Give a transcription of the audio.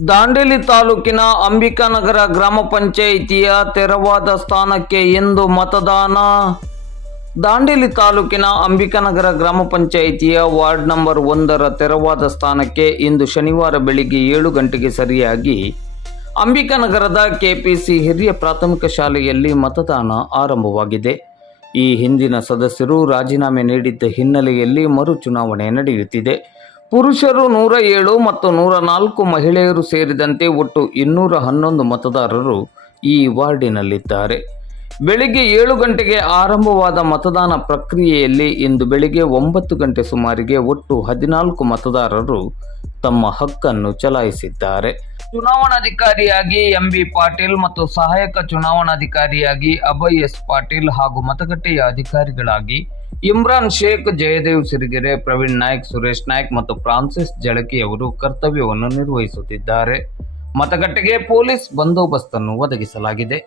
ದಾಂಡೇಲಿ ತಾಲೂಕಿನ ಅಂಬಿಕಾನಗರ ಗ್ರಾಮ ಪಂಚಾಯಿತಿಯ ತೆರವಾದ ಸ್ಥಾನಕ್ಕೆ ಎಂದು ಮತದಾನ. ದಾಂಡೇಲಿ ತಾಲೂಕಿನ ಅಂಬಿಕಾನಗರ ಗ್ರಾಮ ಪಂಚಾಯಿತಿಯ ವಾರ್ಡ್ ನಂಬರ್ ಒಂದರ ತೆರವಾದ ಸ್ಥಾನಕ್ಕೆ ಇಂದು ಶನಿವಾರ ಬೆಳಿಗ್ಗೆ ಏಳು ಗಂಟೆಗೆ ಸರಿಯಾಗಿ ಅಂಬಿಕಾನಗರದ ಕೆಪಿಸಿ ಹಿರಿಯ ಪ್ರಾಥಮಿಕ ಶಾಲೆಯಲ್ಲಿ ಮತದಾನ ಆರಂಭವಾಗಿದೆ. ಈ ಹಿಂದಿನ ಸದಸ್ಯರು ರಾಜೀನಾಮೆ ನೀಡಿದ್ದ ಹಿನ್ನೆಲೆಯಲ್ಲಿ ಮರು ಚುನಾವಣೆ ನಡೆಯುತ್ತಿದೆ. ಪುರುಷರು ನೂರ ಏಳು ಮತ್ತು ನೂರ ನಾಲ್ಕು ಮಹಿಳೆಯರು ಸೇರಿದಂತೆ ಒಟ್ಟು ಇನ್ನೂರ ಹನ್ನೊಂದು ಮತದಾರರು ಈ ವಾರ್ಡಿನಲ್ಲಿದ್ದಾರೆ. ಬೆಳಿಗ್ಗೆ ಏಳು ಗಂಟೆಗೆ ಆರಂಭವಾದ ಮತದಾನ ಪ್ರಕ್ರಿಯೆಯಲ್ಲಿ ಇಂದು ಬೆಳಿಗ್ಗೆ ಒಂಬತ್ತು ಗಂಟೆ ಸುಮಾರಿಗೆ ಒಟ್ಟು ಹದಿನಾಲ್ಕು ಮತದಾರರು ತಮ್ಮ ಹಕ್ಕನ್ನು ಚಲಾಯಿಸಿದ್ದಾರೆ. ಚುನಾವಣಾಧಿಕಾರಿಯಾಗಿ ಎಂಬಿ ಪಾಟೀಲ್ ಮತ್ತು ಸಹಾಯಕ ಚುನಾವಣಾಧಿಕಾರಿಯಾಗಿ ಅಭಯ್ ಎಸ್ ಪಾಟೀಲ್ ಹಾಗೂ ಮತಗಟ್ಟೆಯ ಅಧಿಕಾರಿಗಳಾಗಿ ಇಮ್ರಾನ್ ಶೇಖ್, ಜಯದೇವ್ ಸಿರಿಗೆರೆ, ಪ್ರವೀಣ್ ನಾಯ್ಕ್, ಸುರೇಶ್ ನಾಯ್ಕ್ ಮತ್ತು ಫ್ರಾನ್ಸಿಸ್ ಜಳಕಿ ಅವರು ಕರ್ತವ್ಯವನ್ನು ನಿರ್ವಹಿಸುತ್ತಿದ್ದಾರೆ. ಮತಗಟ್ಟೆಗೆ ಪೊಲೀಸ್ ಬಂದೋಬಸ್ತನ್ನು ಒದಗಿಸಲಾಗಿದೆ.